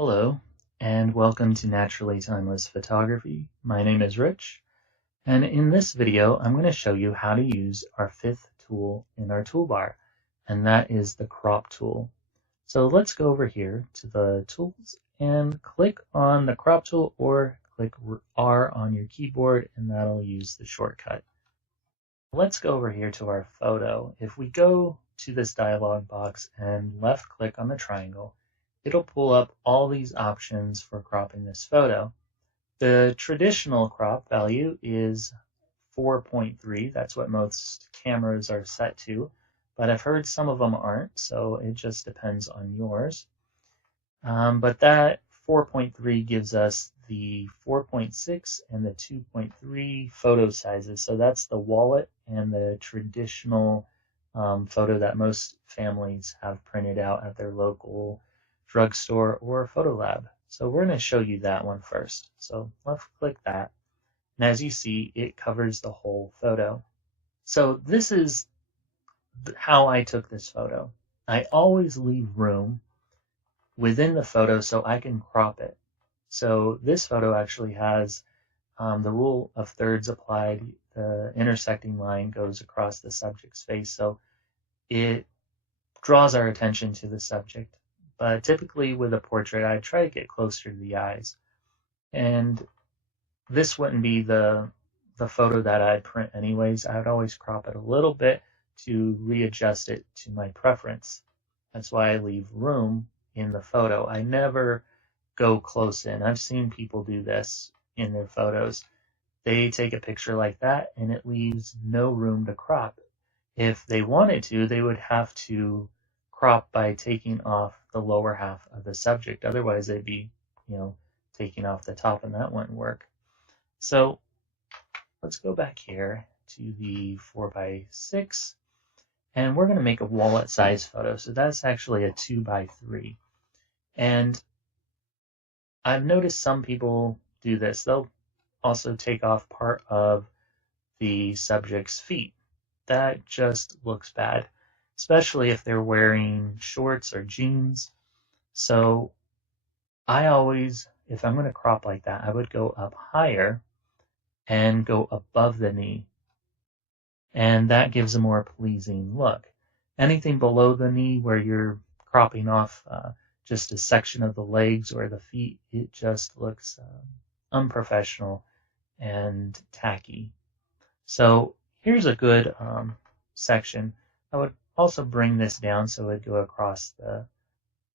Hello, and welcome to Naturally Timeless Photography. My name is Rich, and in this video, I'm going to show you how to use our fifth tool in our toolbar, and that is the crop tool. So let's go over here to the tools and click on the crop tool or click R on your keyboard, and that'll use the shortcut. Let's go over here to our photo. If we go to this dialog box and left click on the triangle, it'll pull up all these options for cropping this photo. The traditional crop value is 4.3. That's what most cameras are set to, but I've heard some of them aren't, so it just depends on yours. But that 4.3 gives us the 4.6 and the 2.3 photo sizes. So that's the wallet and the traditional photo that most families have printed out at their local drugstore or photo lab. So we're going to show you that one first. So let's click that. And as you see, it covers the whole photo. So this is how I took this photo. I always leave room within the photo so I can crop it. So this photo actually has the rule of thirds applied. The intersecting line goes across the subject's face, so it draws our attention to the subject. But typically with a portrait, I try to get closer to the eyes. And this wouldn't be the photo that I'd print anyways. I would always crop it a little bit to readjust it to my preference. That's why I leave room in the photo. I never go close in. I've seen people do this in their photos. They take a picture like that and it leaves no room to crop. If they wanted to, they would have to crop by taking off the lower half of the subject. Otherwise, they'd be, taking off the top, and that wouldn't work. So let's go back here to the 4x6, and we're going to make a wallet size photo. So that's actually a 2x3. And I've noticed some people do this. They'll also take off part of the subject's feet. That just looks bad, especially if they're wearing shorts or jeans. So I always, if I'm going to crop like that, I would go up higher and go above the knee. And that gives a more pleasing look. Anything below the knee where you're cropping off just a section of the legs or the feet, it just looks unprofessional and tacky. So here's a good section. I would also bring this down so it would go across the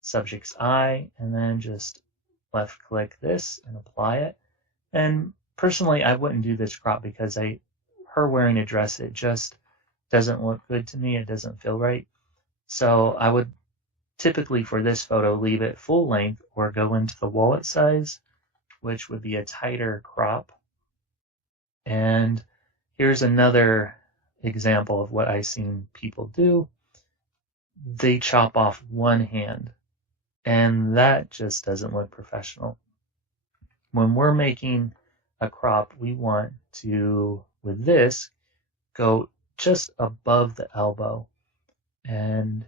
subject's eye, and then just left click this and apply it. And personally, I wouldn't do this crop because her wearing a dress, it just doesn't look good to me. It doesn't feel right. So I would typically for this photo leave it full length or go into the wallet size, which would be a tighter crop. And here's another example of what I've seen people do. They chop off one hand, and that just doesn't look professional. When we're making a crop, we want to, with this, go just above the elbow. And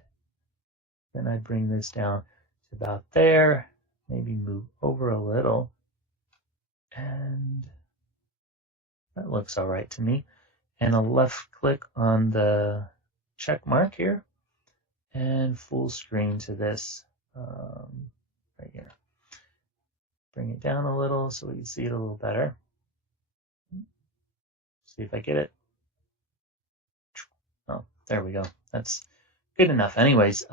then I bring this down to about there, maybe move over a little. And that looks all right to me. And a left click on the check mark here and full screen to this right here. Bring it down a little so we can see it a little better. See if I get it. Oh, there we go. That's good enough. Anyways,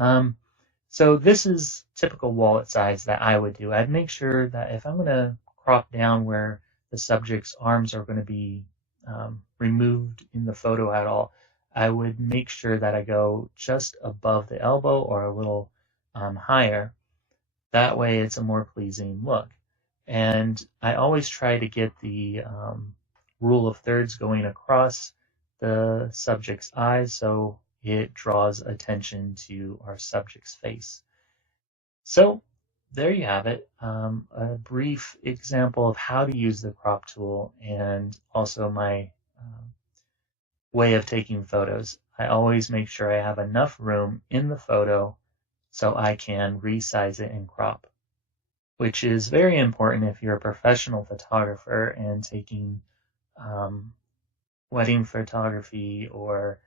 so this is typical wallet size that I would do. I'd make sure that if I'm going to crop down where the subject's arms are going to be removed in the photo at all, I would make sure that I go just above the elbow or a little higher. That way it's a more pleasing look. And I always try to get the rule of thirds going across the subject's eyes so it draws attention to our subject's face. So there you have it, a brief example of how to use the crop tool and also my way of taking photos. I always make sure I have enough room in the photo so I can resize it and crop. which is very important if you're a professional photographer and taking wedding photography or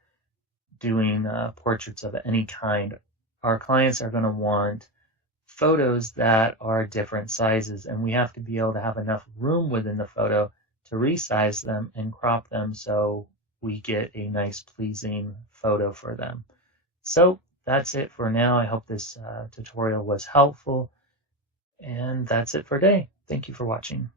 doing portraits of any kind. Our clients are going to want photos that are different sizes, and we have to be able to have enough room within the photo to resize them and crop them so we get a nice pleasing photo for them. So that's it for now. I hope this tutorial was helpful, and that's it for today. Thank you for watching.